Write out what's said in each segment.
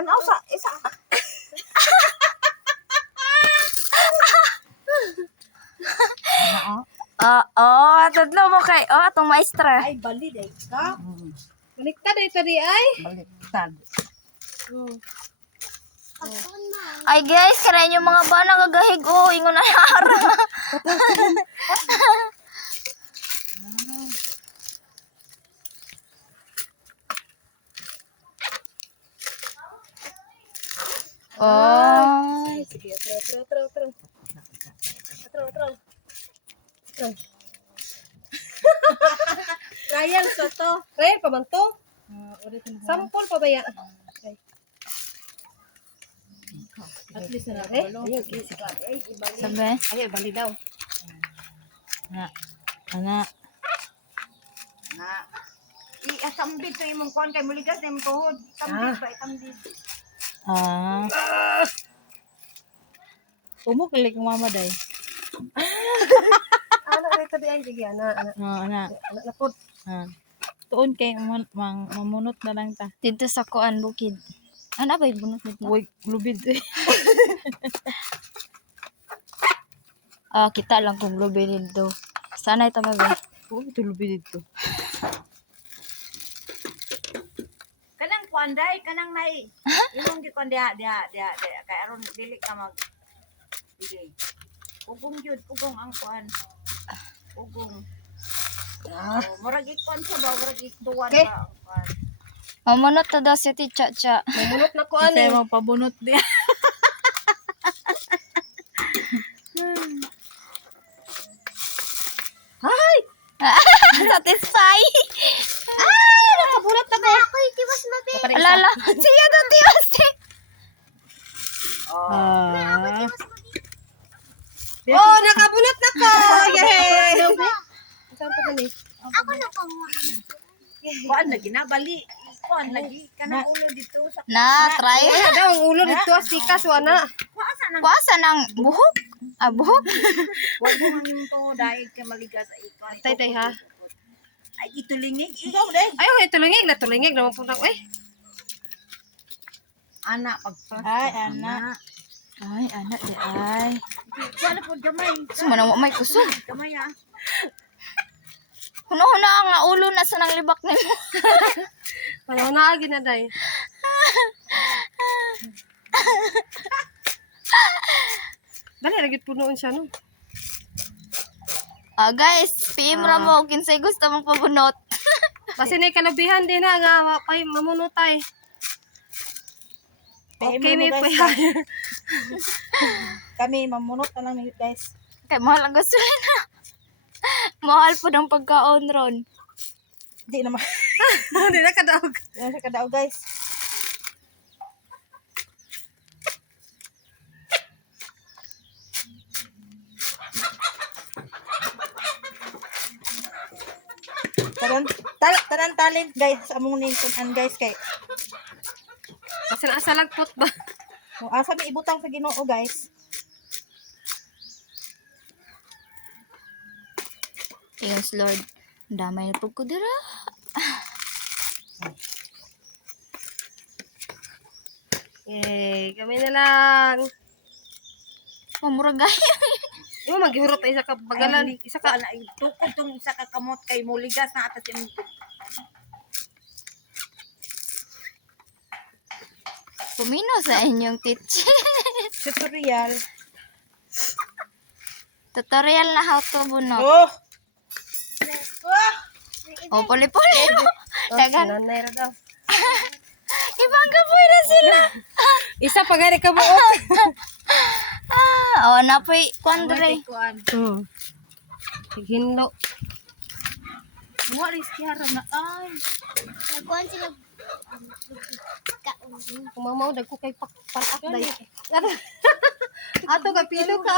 tanaw sa isa. Tudlo mo kay, atong maestra. Ay, bali day ka. Baliktad ay tadi ay. Baliktad. Ay guys, karain yung mga bana gagahig, ingon na hara. Ay. Sige, atro. Trial sa to. Trial pa man to? Sample pa ba yan? Okay. At least na Sabi? Ay, bali daw. Ana. Asambit sa imong kuan kay muligas na imong tuhod. Tambit ba itambit? Umukilik ng mama day. Ano ay tadi ay sige ana. Ana. Ana na pod. Tuon kay mamunot na lang ta. Dito sa kuan bukid. Ana ba bunot dito? Uy, lubid. Kita lang kung lubid dito. Sana ito mabe. Ito lubid dito. Kanang kuan day, kanang nay. Imong gi kuan dia kay aron dili ka mag sige. Ugong jud, ugong ang kuan. Ugong. Murag ikon sa ba, murag ituwan Okay. ba ang kuan. Mamunot ta daw si Ticha. Mamunot na ko ani. Magpabunot diya. Hay! Satisfy. Nakabulat na ko. Ako itiwas mabi. Alala. Siya daw tiwas. Oh, nakabulat na ko. Yay! Saan pa kani? Kuan lagi na bali. Kuan lagi kanang ulo dito sa Try. Ay, daw ang ulo dito astikas wana. kuasa nang Kuasa ng buhok. Buhok. wag mo man yung to dahil ka maligas sa ikon. Tay ha. Ay itulingig ikaw day. Ayaw, tulingig naman po na ko eh. Ana pagpas. Ay, ana. Ay, ana di ay. Kuan po gamay. Sumanang may kusog. Gamay ah. Huno-huna ang ulo na sa nang libak nimo. Wala na agi na day. Dali lagi punuon siya no. Guys, PM ra mo kinsay gusto mong pabunot. Kasi na kalabihan din na nga mapay mamunutay. Okay ni pa yan. Kami mamunot na lang guys. Kay mahal ang gasolina. Mahal po ng pagkaon ron. Di naman. Hindi na kadaog. Yan sa kadao guys. Tanan talent guys among ning kunan guys kay Kasi nasa lagpot ba? kung asa mi ibutang sa Ginoo guys. Yes, Lord. Damay na po ko dira. Kami na lang. Mamuragay. Yung maghihurot ay isa ka bagalan. Isa ka ana tukod tong isa ka kamot kay muligas na atas imong Pumino sa inyong teacher. tutorial. Tutorial na how to bunot. Puli-puli. Dagan. Nanay ra daw. Ibang kapoy na sila. Isa pa gani ka buok. Na po'y kwandre. Hinlo. Mo riskiyara na ay. Nagkuhan sila. Kumamaw dagko kay palak day. Ato ka pilo ka.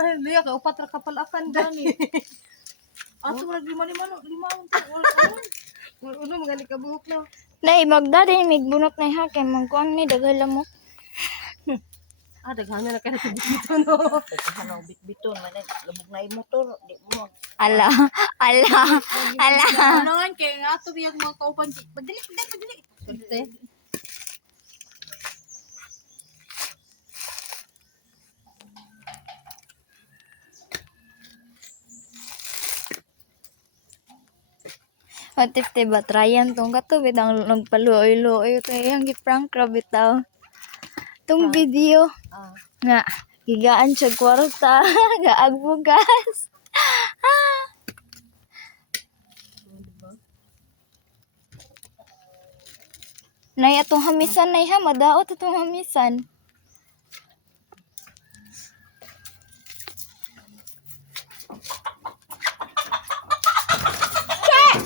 Ay, ka upat ra kapalakan dani. Ato ra lima Uno magani ka buhok na. Nay, magdari, may bunot na ha. Kaya magkuang ni, dagala mo. Daghan na ka na dito no. Ano bit-biton man labog na yung motor di mo. Ala. Ano kay nga ato biyag mga kauban. Padili. Sulte. 150 ba? Tryan tong katubit ang nagpaluoy-luoy. Ito yung giprank rabbit daw. Tong video. Ah. Nga, gigaan siya kwarta. Gaagbugas. Nay, atong hamisan, nay ha. Madaot atong hamisan.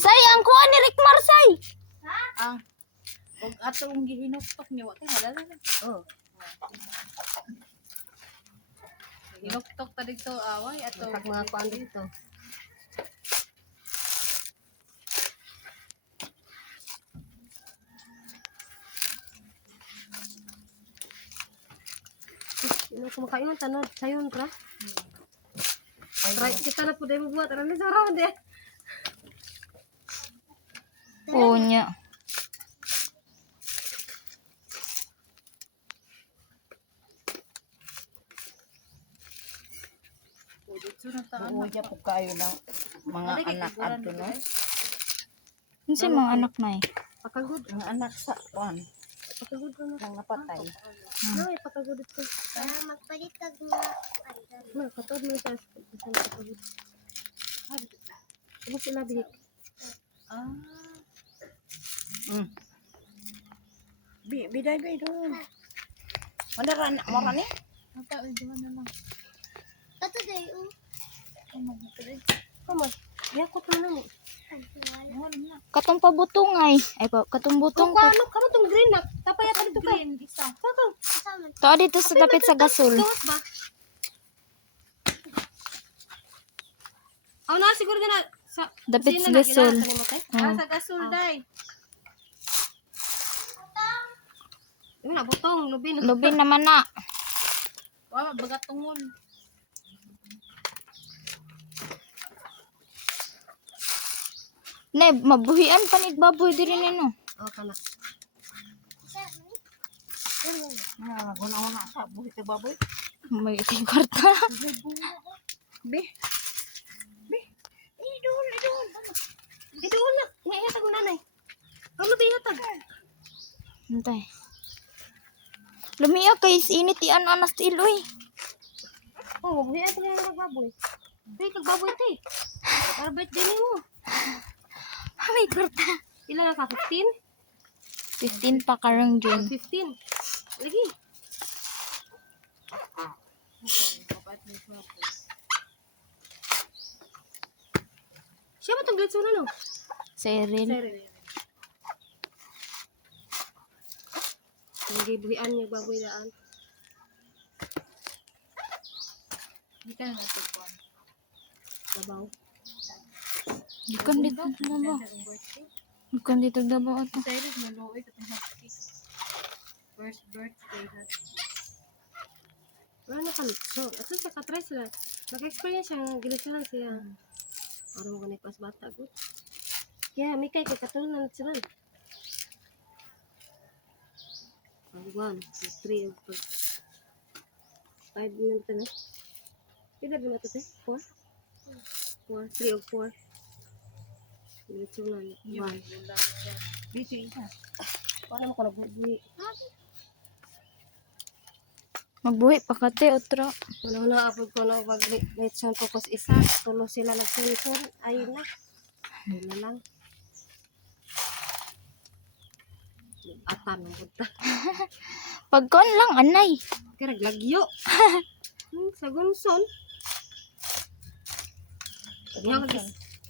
Say, ang kuha ni Rick Marsay. Ang og atong gihinuktok niya wa kay halala na. Oh. Hinuktok ta dito away ato pag mga kuan dito. Ino kumakain ng tanod sayon ra. Try kita na pud mo buhat ra ni sa round eh. Oo niya. Uya po kayo ng mga anak ato no. Ano si mga anak nay? Pakagud, Mga anak sa kuan pakagud ko na. nga patay. Nay, pakagud ko. Magpalit kag mga Na katod mo sa pakagud. Ano sila bihik? Ah. Mm. Biday doon. Mandara na mo ni? Kato day Kamo, yakot na mo. Katong pabutungay. Ay pa, katong butong Kung ano, kamo tong green na. Tapaya ta dito ka. Isa. Kato. to dito sa dapit sa gasol. Gawas ba? Aw na siguro na sa Dapit kusina sa na, gasol. ginasa ni mo, kay? Oh. gasol day. Yung na butong lubin. Lubin naman na. Wa bagat tungol. Ne, mabuhian panig baboy diri nino. Oh kana. Na guna sa buhi te baboy. May iting kwarta. Be. Idol. Idol na. Ihatag nanay. Ang lubi hatag. Hintay. Lumiya kay init ian anas tiloy. Oh, buhi ato nga nagbaboy. Be kag baboy te. Para bet din mo. May kwarta. Ilan na ka 15? 15 pa karang June. 15. Lagi. Siya ba itong grade na no? Cyril. Hindi buhian niya baboy daan. Di ka na tukuan. Babaw. Ikan dito dabaw. Ikan dito dabaw ato. Sa iris mo loy katong happy. First birthday that. Wala na kalutso. At sa katry sila. Nag-experience siya ng gilisunan siya. Parang ganit pas bata ko. Kaya may kay katulungan sila. 1, 2, 3, 5 minutes na. Pila ba nato te? 4? 3 o 4. Gilisunan. 1. Dito isa. Paano mo ka nagbubuhi? Magbuhi pa kate otro. Wala apod ko na pag-lechon tapos isa. Tulo sila nagsunsun. Ayun na. Ayun na lang. Atan ng punta. Pagkon lang anay. Kaya naglagyo. Sa gunson.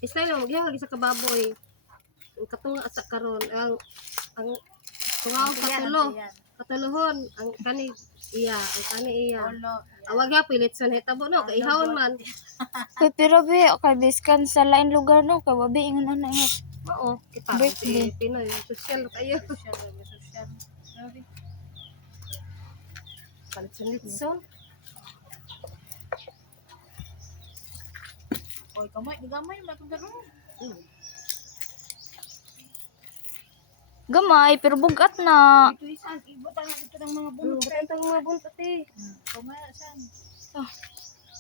Istay lang, magyawag sa kababoy. Ang katunga sa karon ang tungaw katulo. Katuluhon, ang kani iya, ang kani iya. Awag ya pilit sa hitabo no, kay ihawon man. Uy, pero be, okay, biskan sa lain lugar no, kay wabi ingon ana ingat. Oo, kita Birthday. si Pinoy, social kayo. Social. Grabe. Palit-litson. Oy, kamay, gamay na kung gano'n. Gamay, pero bugat na. Ito isa, ibutan na ito ng mga Buntot buntot. ang mga buntot eh. Kamay, saan?